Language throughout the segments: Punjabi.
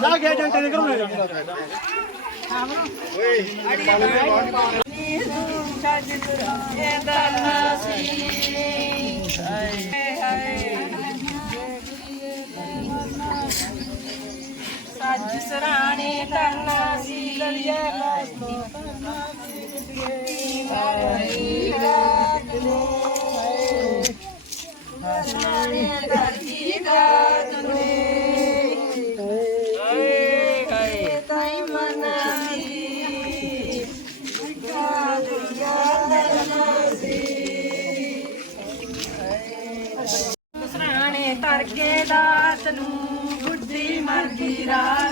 ਨਾ ਗਿਆ ਜੰਟੇ ਦੇ ਘਰੋਂ ਲੈ ਸੱਜ ਸਰਾਣੇ ਕਰਨਾ ਸੀ ਲੜੀਏ ਮਾਸਟੋ ਸਰਾਣੇ ਕਰਦੀ ਰਾਤ ਨੂੰ ਹਾਏ ਤਾਈ ਮਨਾਸੀ ਯਾਦ ਯਾਦ ਸਰਾਣੇ ਤਰ ਕੇ ਨੂੰ ਬੁੱਢੀ ਮਰ ਰਾਤ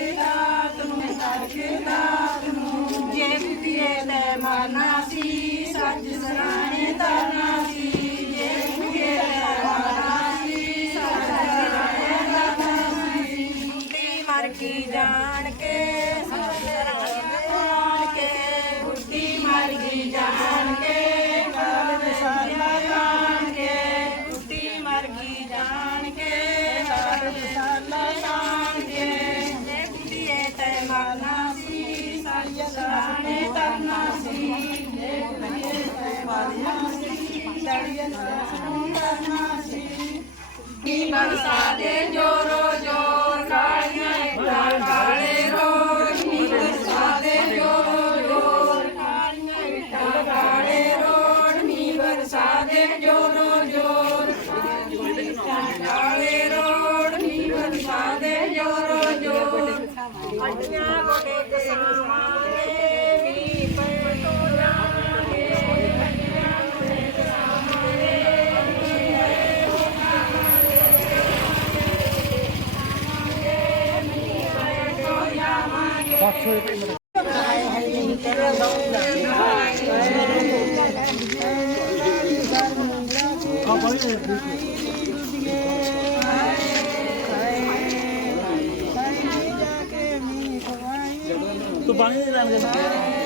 ਕੇ ਦਾਤ ਨੂੰ ਤਰ ਦਾਤ ਨੂੰ ਜੇ ਕੁੜੀਏ ਲੈ ਮਾਨਾ ਸੀ ਸੱਜ ਸਰਾਣੇ ਤਰਨਾ ਸੀ ਲੜੀਏ ਸਾਣੇ ਪਾਣੀ ਦੇ ਲੈਣ ਗਿਆ ਲੈ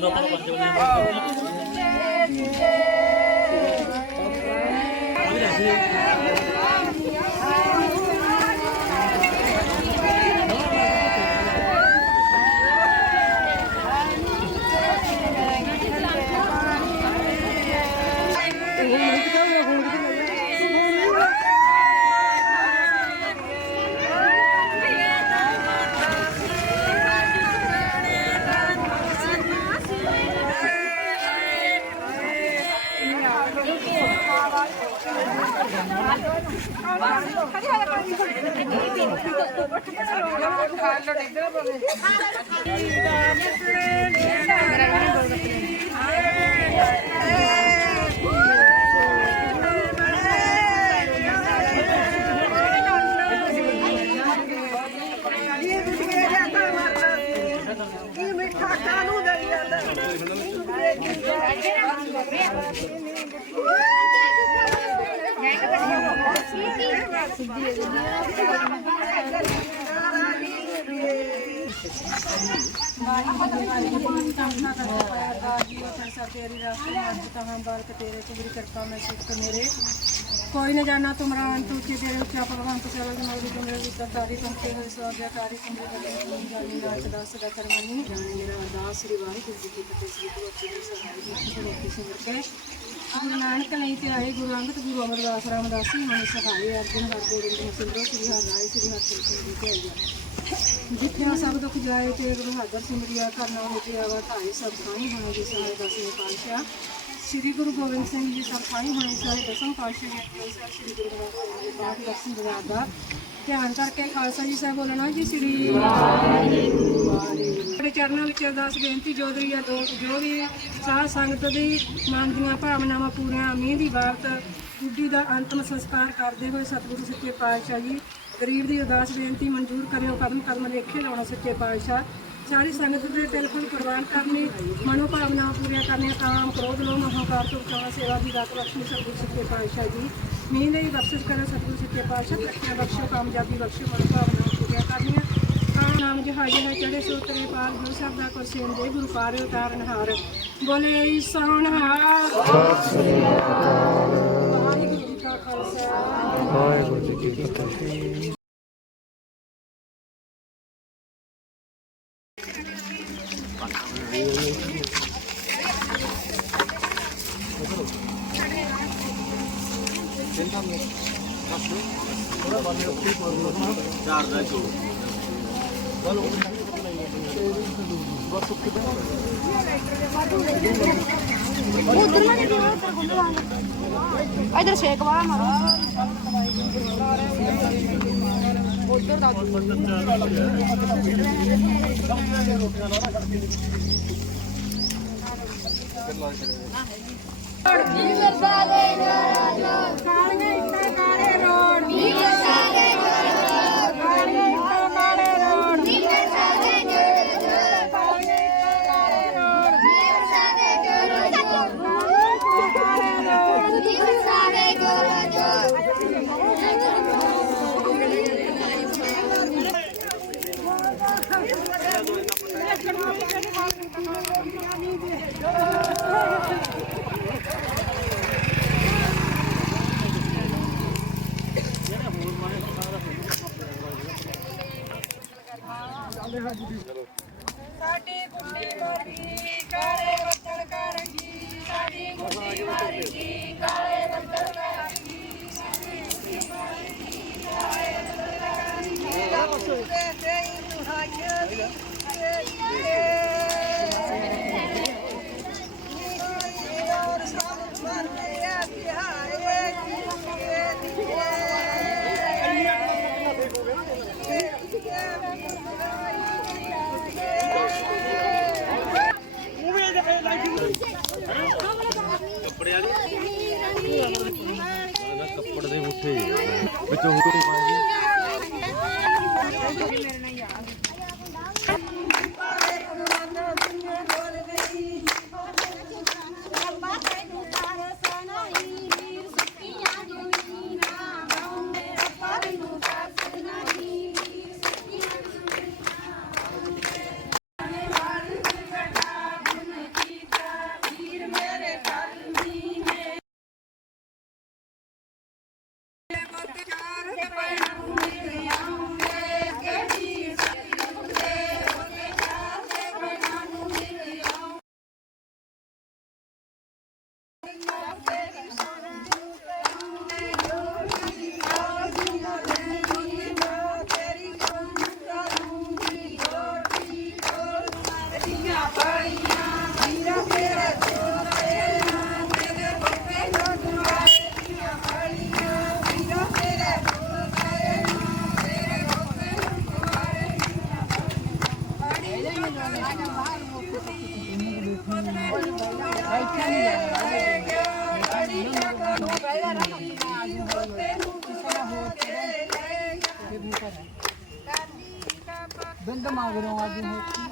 Dalam. ਖਾ ਲੋ ਡਿੱਗਾ ਬਵੇ कोई ना जाना तुमरा तू के तेरे क्या भगवान को चलो कि मेरी तुमरे वितर तारी पंक्ति हो सो गया तारी तुमरे बने जाने जानी रात दास सदा करवानी जानी रात दास रिवाही जी की तपस्या को अपने सहारे की ਗੁਰੂ ਨਾਨਕ ਲਈ ਤੇ ਆਏ ਗੁਰੂ ਅੰਗਦ, ਗੁਰੂ ਅਮਰਦਾਸ ਰਾਮਦਾਸੀ ਮਨ ਸਹਾਏ ਅਰਜਨ ਹਰ ਗੋਬਿੰਦ ਸਿੰਧੋ ਸ੍ਰੀ ਹਰਿ ਰਾਏ ਸ੍ਰੀ ਹਰਿ ਸਿੰਘ ਜੀ ਕੇ ਜਿੱਥੇ ਸਭ ਦੁੱਖ ਜਾਏ, ਤੇ ਗੁਰੂ ਹਾਜ਼ਰ ਸਿੰਘ ਜੀ ਆ ਕਰਨਾ ਹੋਤੀ ਆਵਾ, ਢਾਈ ਸਭ ਥਾਈ ਹੋਣਾ ਜੀ ਸਹਾਇ ਦਸਵੇਂ ਪਾਤਸ਼ਾਹ। ਸ੍ਰੀ ਗੁਰੂ ਗੋਬਿੰਦ ਸਿੰਘ ਜੀ ਸਭ ਥਾਈ ਹੋਣੇ ਸਹਾਇ ਦਸਮ ਪਾਤਸ਼ਾਹ ਜੀ ਸਾਹਿਬ ਸ੍ਰੀ ਗੁਰੂ ਗ੍ਰੰਥ ਸਾਹਿਬ ਜੀ ਪਾਠ ਦਰਸ਼ਨ ਬਜ਼ਾਰ ਦਾ ਧਿਆਨ ਕਰਕੇ ਖਾਲਸਾ ਜੀ ਸਾਹਿਬ ਬੋਲਣਾ ਜੀ, ਸ੍ਰੀ ਸਾਡੇ ਚਰਨਾਂ ਵਿੱਚ ਅਰਦਾਸ ਬੇਨਤੀ ਜੋ ਵੀ ਆ ਦੋ ਜੋ ਵੀ ਸਾਧ ਸੰਗਤ ਦੀ ਮਨ ਦੀਆਂ ਭਾਵਨਾਵਾਂ ਪੂਰੀਆਂ, ਮੀਂਹ ਦੀ ਬਾਤ ਗੁੱਡੀ ਦਾ ਅੰਤਮ ਸੰਸਕਾਰ ਕਰਦੇ ਹੋਏ ਸਤਿਗੁਰੂ ਸੱਚੇ ਪਾਤਸ਼ਾਹ ਜੀ, ਗਰੀਬ ਦੀ ਅਰਦਾਸ ਬੇਨਤੀ ਮਨਜ਼ੂਰ ਕਰਿਓ, ਕਦਮ ਕਦਮ ਲੇਖੇ ਲਾਉਣਾ ਸੱਚੇ ਪਾਤਸ਼ਾਹ। ਸਾਰੀ ਸੰਗਤ ਦੇ ਟੈਲੀਫੋਨ ਪ੍ਰਵਾਨ ਕਰਨੀ, ਮਨੋ ਭਾਵਨਾਵਾਂ ਪੂਰੀਆਂ ਕਰਨੀਆਂ ਕਾਮ ਕ੍ਰੋਧ ਲੋਭ ਹੰਕਾਰ ਤੋਂ ਬਚਾਉਣਾ ਸੇਵਾ ਦੀ ਦਾਤ ਬਖਸ਼ਣੀ ਸਤਿਗੁਰੂ ਸੱਚੇ ਪਾਤਸ਼ਾਹ ਜੀ। ਮੀਂਹ ਲਈ ਬਖਸ਼ਿਸ਼ ਕਰੋ ਸਤਿਗੁਰੂ ਸੱਚੇ ਪਾਤਸ਼ਾਹ, ਤਰੱਕੀਆਂ ਬਖਸ਼ੋ, ਕਾਮਯਾਬੀ ਬਖਸ਼ੋ, ਮਨੋ ਭਾਵਨਾਵਾਂ ਪੂਰੀਆਂ ਕਰਨੀਆਂ। ਨਾਮ ਜਹਾਜ ਹੈ ਚੜੇ ਸੋਤਰੇ ਪਾਰ ਗੁਰੂ ਸਾਹਿਬ ਦਾ ਕੋ ਸੇਨ ਦੇ ਗੁਰੂ ਪਾਰ ਉਤਾਰਨ ਹਾਰ। ਬੋਲੇ ਸੋਹਣਹਾਰ ਵਾਹਿਗੁਰੂ ਜੀ ਕਾ ਖਾਲਸਾ। ਵਾਹਿਗੁਰੂ ਜੀ ਕੀ ਫਤਿਹ। ਇਧਰ ਸ਼ੇਕ ਵਾਲਾ ਮਾਰੋ। ਕਾਲੀਆਂ ਇੱਟਾਂ ਕਾਲੇ ਰੋਡ। ਕਾਲੀਆਂ ਇੱਟਾਂ ਕਾਲੇ ਰੋਡ ਕਾਲੀਆਂ ਇੱਟਾਂ ਕਾਲੇ ਰੋਡ ਸਾਡੀ ਗੁੱਡੀ ਮਰ ਗਈ ਕਾਲੇ ਬੱਦਲ ਕਰ ਗਈ ਸਾਡੀ ਗੁੱਡੀ ਮਰ ਗਈ ਕਾਲੇ ਬੱਦਲ ਕਰ ਗਈ ਸਾਡੀ ਗੁੱਡੀ ਮਰ ਗਈ ਕਾਲੇ ਬੱਦਲ ਕਰ ਗਈ ਰੱਬ ਦੇ ਦੇ ਦੁਹਾਈਆਂ ਦੀ ਔਰ ਸਭ ਮਰਦੇ ਆ ਬਿਹਾਰੇ ਜੀ ਕੱਪੜ ਦੇ ਮੁੱਠੇ ਵਿੱਚੋਂ ਹੁਕਮ బిందమాగురం అది దర్శనం